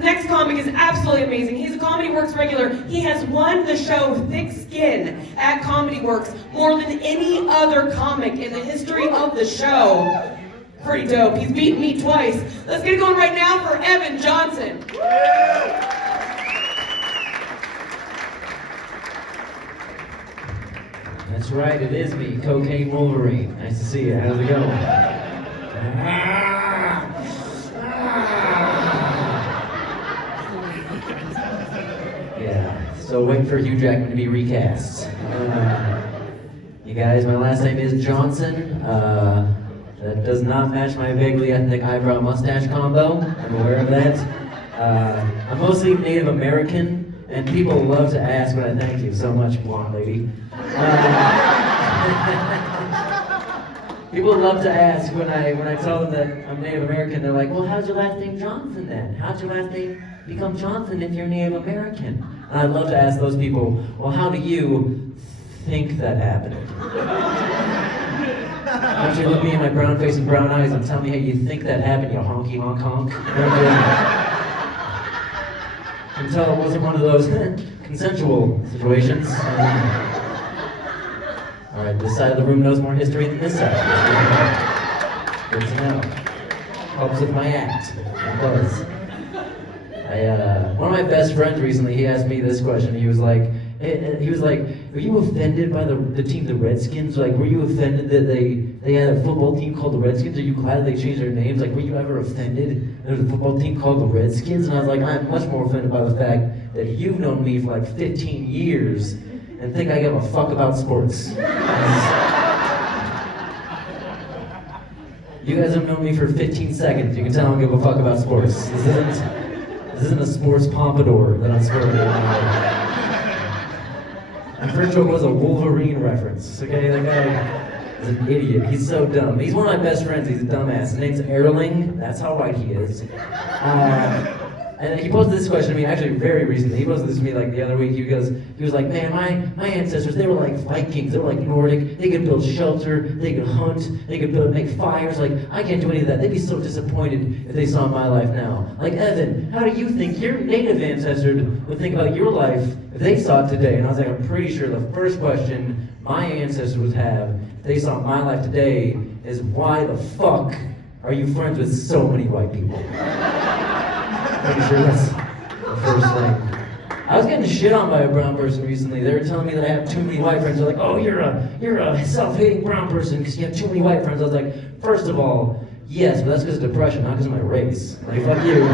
Next comic is absolutely amazing. He's a Comedy Works regular. He has won the show Thick Skin at Comedy Works more than any other comic in the history of the show. Pretty dope. He's beaten me twice. Let's get it going right now for Evan Johnson. That's right, it is me, Cocaine Wolverine. Nice to see you. How's it going? Yeah, still waiting for Hugh Jackman to be recast. You guys, my last name is Johnson. That does not match my vaguely ethnic eyebrow mustache combo. I'm aware of that. I'm mostly Native American, and people love to ask when I thank you so much, blonde lady. People love to ask when I tell them that I'm Native American, they're like, well, how's your last name Johnson then? How'd your last name become Johnson if you're Native American? And I'd love to ask those people, well, how do you think that happened? Why don't you look me in my brown face and brown eyes and tell me how you think that happened, you honky honk honk? I can tell it wasn't one of those consensual situations. All right, this side of the room knows more history than this side. Good to know. Helps with my act. It does. One of my best friends recently, he asked me this question. He was like, were you offended by the team, the Redskins? Like, were you offended that they had a football team called the Redskins? Are you glad they changed their names? Like, were you ever offended there was a football team called the Redskins? And I was like, I'm much more offended by the fact that you've known me for like 15 years and think I give a fuck about sports. You guys have known me for 15 seconds. You can tell I don't give a fuck about sports. This isn't a sports pompadour that I'm sporting right now. My first joke was a Wolverine reference, okay? That guy is an idiot. He's so dumb. He's one of my best friends. He's a dumbass. His name's Erling. That's how white he is. And he posted this question to me actually very recently. He posted this to me like the other week. He was like, man, my ancestors, they were like Vikings. They were like Nordic. They could build shelter. They could hunt. They could make fires. Like, I can't do any of that. They'd be so disappointed if they saw my life now. Like, Evan, how do you think your native ancestor would think about your life if they saw it today? And I was like, I'm pretty sure the first question my ancestors would have if they saw my life today is, why the fuck are you friends with so many white people? Pretty sure that's the first thing. I was getting shit on by a brown person recently. They were telling me that I have too many white friends. They're like, oh, you're a self-hating brown person because you have too many white friends. I was like, first of all, yes, but that's because of depression, not because of my race. Like, fuck you.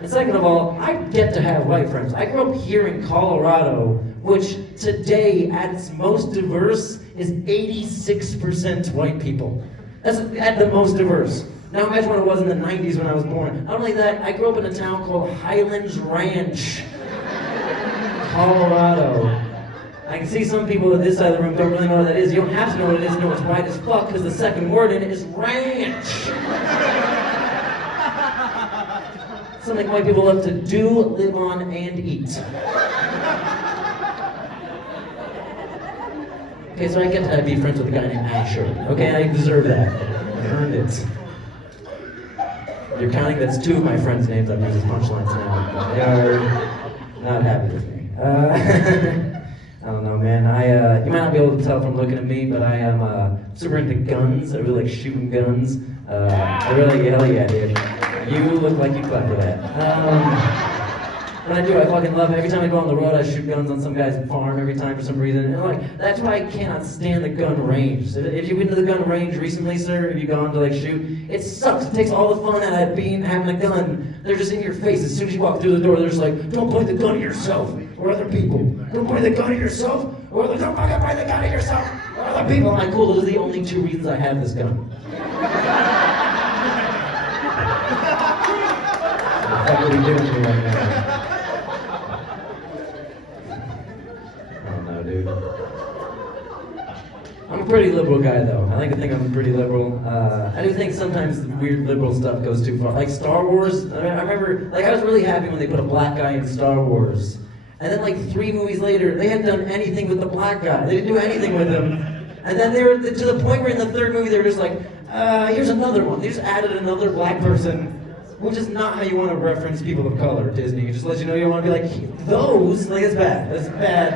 And second of all, I get to have white friends. I grew up here in Colorado, which today, at its most diverse, is 86% white people. That's at the most diverse. Now imagine what it was in the 90s when I was born. Not only that, I grew up in a town called Highlands Ranch, Colorado. I can see some people at this side of the room don't really know what that is. You don't have to know what it is to know it's white as fuck, because the second word in it is ranch. Something white people love to do, live on, and eat. Okay, so I get to be friends with a guy named Asher. Okay, I deserve that. I earned it. You're counting, that's two of my friends' names I've used as punchlines now. They are not happy with me. I don't know, man. You might not be able to tell from looking at me, but I am super into guns. I really like shooting guns. I really, hell yeah, dude. You look like you clap for that. And I do, I fucking love it. Every time I go on the road, I shoot guns on some guy's farm every time for some reason. And like, that's why I cannot stand the gun range. If you've been to the gun range recently, sir, have you gone to like shoot? It sucks. It takes all the fun out of having a gun. They're just in your face. As soon as you walk through the door, they're just like, don't point the gun at yourself or other people. Don't point the gun at yourself or don't point the gun at yourself or other people. I'm like, cool, those are the only two reasons I have this gun. What are you doing to me right now? Dude. I'm a pretty liberal guy, though. I like to think I'm pretty liberal. I do think sometimes weird liberal stuff goes too far. Like Star Wars, I remember, like, I was really happy when they put a black guy in Star Wars. And then, like, 3 movies later, they hadn't done anything with the black guy. They didn't do anything with him. And then they were, to the point where in the 3rd movie, they were just like, here's another one. They just added another black person which is not how you want to reference people of color, Disney. It just lets you know you don't want to be like, those, like, that's bad, that's bad.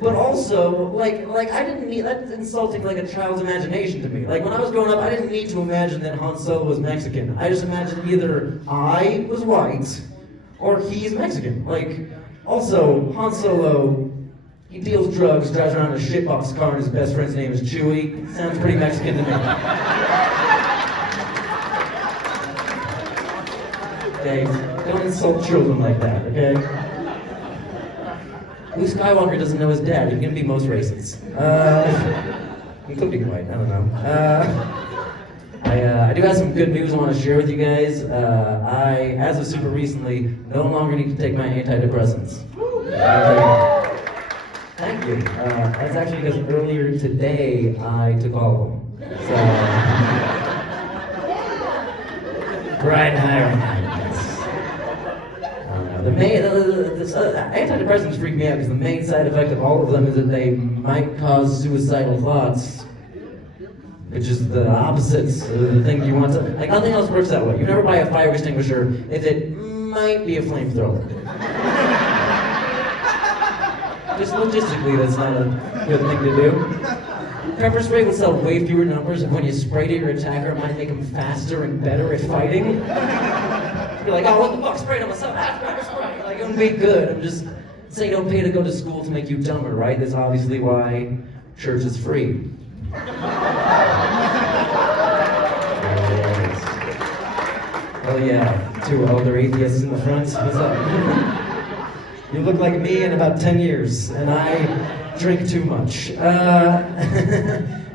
But also, like I didn't need, that's insulting like a child's imagination to me. Like when I was growing up, I didn't need to imagine that Han Solo was Mexican. I just imagined either I was white or he's Mexican. Like, also, Han Solo, he deals drugs, drives around in a shitbox car, and his best friend's name is Chewie. Sounds pretty Mexican to me. Okay, don't insult children like that, okay? Luke Skywalker doesn't know his dad. He's gonna be most racist. Including white, I don't know. I do have some good news I want to share with you guys. I, as of super recently, no longer need to take my antidepressants. Thank you. That's actually because earlier today, I took all of them. So, right now. The antidepressants freak me out because the main side effect of all of them is that they might cause suicidal thoughts, which is the opposites of the thing you want to. Like, nothing else works that way. You never buy a fire extinguisher if it might be a flamethrower. Just logistically, that's not a good thing to do. Pepper spray would sell way fewer numbers if when you sprayed at your attacker, it might make him faster and better at fighting. You're like, oh, what the fuck, sprayed on myself, pepper spray. Like, it would be good. I'm just saying don't pay to go to school to make you dumber, right? That's obviously why church is free. Oh yeah, two elder atheists in the front. What's up? You look like me in about 10 years, and I drink too much. If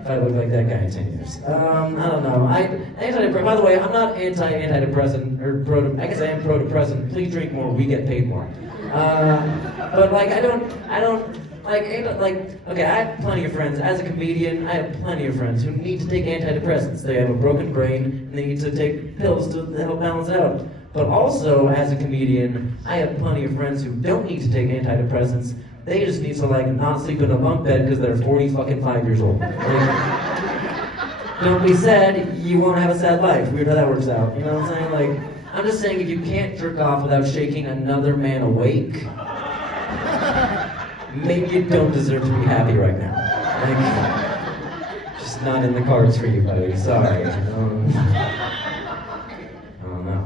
I look like that guy in 10 years. I don't know. By the way, I'm not antidepressant, or I guess I am pro-depressant. Please drink more, we get paid more. But like, I don't, okay, I have plenty of friends. As a comedian, I have plenty of friends who need to take antidepressants. They have a broken brain, and they need to take pills to help balance it out. But also, as a comedian, I have plenty of friends who don't need to take antidepressants. They just need to like not sleep in a bunk bed because they're 45 years old. Like, don't be sad, you won't have a sad life. Weird how that works out. You know what I'm saying? Like, I'm just saying if you can't jerk off without shaking another man awake, maybe you don't deserve to be happy right now. Like, just not in the cards for you, buddy. Sorry. I don't know.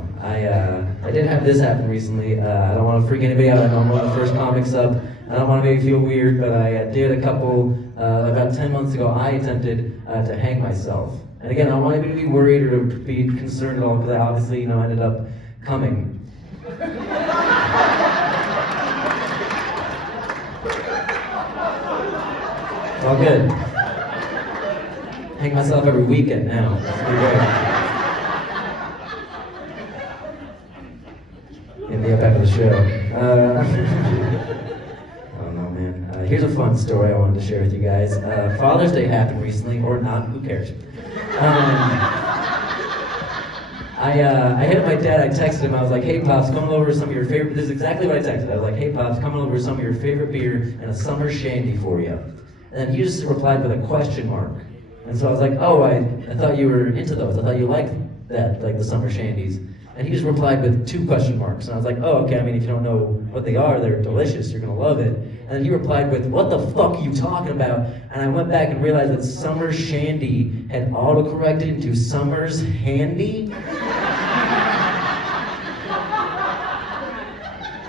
I did have this happen recently. I don't want to freak anybody out. I know I'm one of the first comics up. I don't want to make you feel weird, but I did a couple, about 10 months ago, I attempted to hang myself. And again, I don't want anybody to be worried or to be concerned at all, because I obviously, ended up coming. It's all good. Hang myself every weekend now. It's pretty great. Hit me up after the show. Here's a fun story I wanted to share with you guys. Father's Day happened recently, or not, who cares? I hit up my dad, I texted him, I was like, hey Pops, come over some of your favorite, this is exactly what I texted. I was like, hey Pops, come over some of your favorite beer and a summer shandy for you. And then he just replied with a question mark. And so I was like, oh, I thought you were into those. I thought you liked that, like the summer shandies. And he just replied with 2 question marks. And I was like, oh, okay, I mean, if you don't know what they are, they're delicious, you're gonna love it. And then he replied with, what the fuck are you talking about? And I went back and realized that Summer Shandy had autocorrected into Summer's Handy.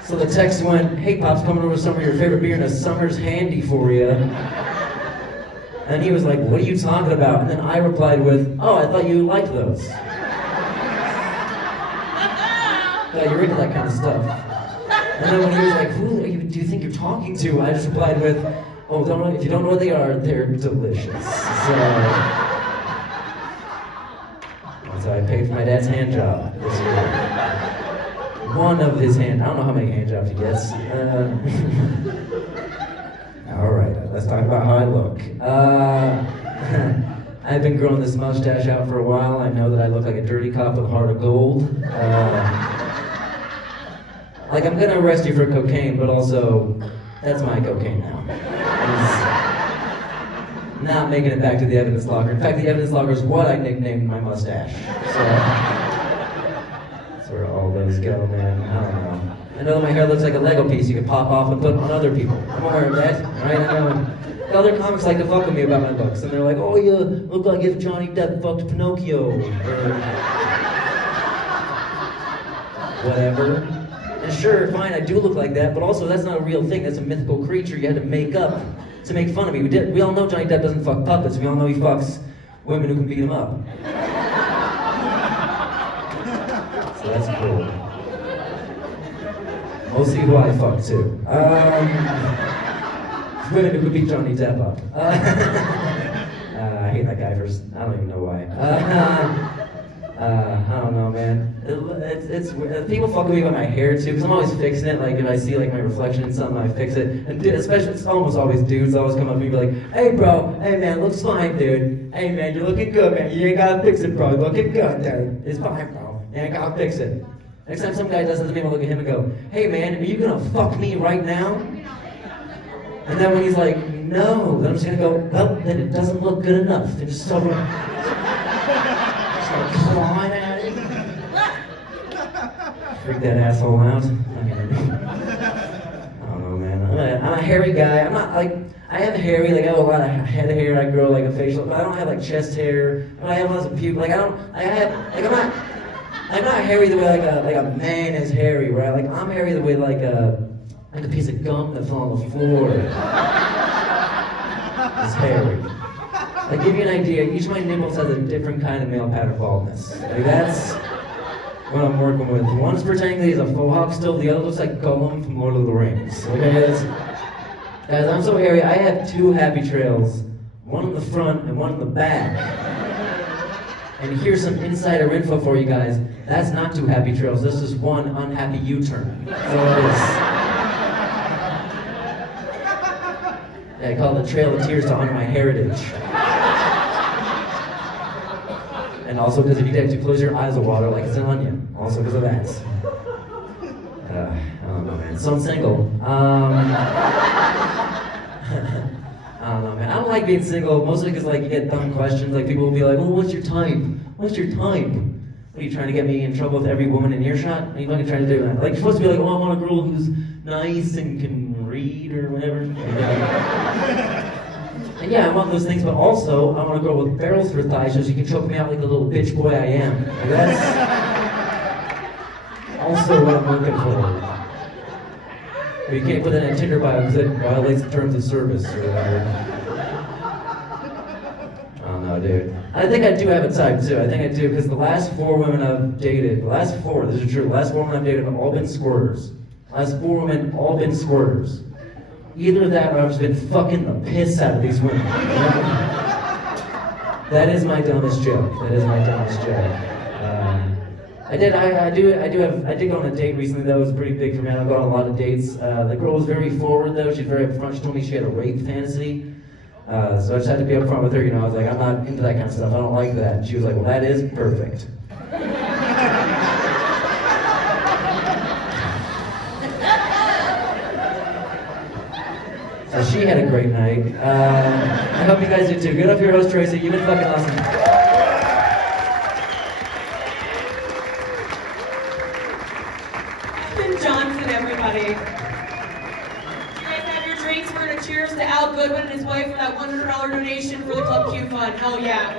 So the text went, hey Pops, coming over with some of your favorite beer and a Summer's Handy for you. And he was like, what are you talking about? And then I replied with, oh, I thought you liked those. Yeah, you're into that kind of stuff. And then when he was like, who do you think you're talking to? I just replied with, oh, if you don't know what they are, they're delicious. So I paid for my dad's hand job this year. One of his I don't know how many hand jobs he gets. All right, let's talk about how I look. I've been growing this mustache out for a while. I know that I look like a dirty cop with a heart of gold. Like, I'm gonna arrest you for cocaine, but also, that's my cocaine now. It's not making it back to the evidence locker. In fact, the evidence locker is what I nicknamed my mustache. So, where all those go, man. I don't know. I know my hair looks like a Lego piece you can pop off and put on other people. I'm aware of that, right? I know. Other comics like to fuck with me about my looks, and they're like, oh, you look like if Johnny Depp fucked Pinocchio, or whatever. And sure, fine, I do look like that, but also that's not a real thing. That's a mythical creature you had to make up to make fun of me. We all know Johnny Depp doesn't fuck puppets. We all know he fucks women who can beat him up. So that's cool. Mostly who I fuck too. Women who could beat Johnny Depp up. I hate that guy for, I don't even know why. I don't know, man. It's people fuck with me with my hair too, because I'm always fixing it. Like if I see like my reflection in something, I fix it. And especially, it's almost always dudes always come up to me and be like, hey bro, hey man, looks fine, dude. Hey man, you're looking good, man. You ain't gotta fix it, bro. You're looking good, dude. It's fine, bro. You ain't gotta fix it. Next time some guy does that to me, I'm gonna look at him and go, hey man, are you gonna fuck me right now? And then when he's like, no, then I'm just gonna go, well, then it doesn't look good enough. And just start clawing at it. Freak that asshole out. I don't know, man. I'm a hairy guy. I'm not like, I am hairy, like I have a lot of head hair, I grow like a facial, but I don't have like chest hair. But I have lots of pubes. Like I'm not hairy the way like a man is hairy, right? Like I'm hairy the way like a piece of gum that fell on the floor. It's hairy. Like, give you an idea, each of my nipples has a different kind of male pattern baldness. Like, that's what I'm working with. One's pretending that he's a faux hawk still, the other looks like Gollum from Lord of the Rings. Okay, guys, I'm so hairy, I have 2 happy trails, one in the front and one in the back. And here's some insider info for you guys. That's not 2 happy trails, this is one unhappy U-turn. So it is. Yeah, I call it the Trail of Tears to honor my heritage. And also because if you get too close, your eyes will water like it's an onion. Also because of that. I don't know, man. So I'm single. I don't know, man. I don't like being single, mostly because like you get dumb questions. Like people will be like, "Oh, what's your type? What's your type?" What are you trying to get me in trouble with every woman in earshot? What are you fucking trying to do? Like you're supposed to be like, "Oh, I want a girl who's nice and can read or whatever." And yeah, I want those things, but also I want a girl with barrels for thighs so she can choke me out like the little bitch boy I am. Like, that's also what I'm looking for. Or you can't put that in a Tinder bio because it violates the terms of service or whatever. I don't know, dude. I think I do have a type too. I think I do because the last 4 women I've dated, this is true, the last 4 women I've dated have all been squirters. The last 4 women all been squirters. Either that or I've just been fucking the piss out of these women. That is my dumbest joke. That is my dumbest joke. I did go on a date recently that was pretty big for me. I've gone on a lot of dates. The girl was very forward though. She's very upfront. She told me she had a rape fantasy. So I just had to be upfront with her. You know, I was like, I'm not into that kind of stuff. I don't like that. And she was like, well, that is perfect. So she had a great night. I hope you guys did too. Good up your host, Tracy. You've been fucking awesome. Johnson, everybody. You guys have your drinks. We're gonna cheers to Al Goodwin and his wife for that $100 donation for the Club Q Fund. Hell yeah.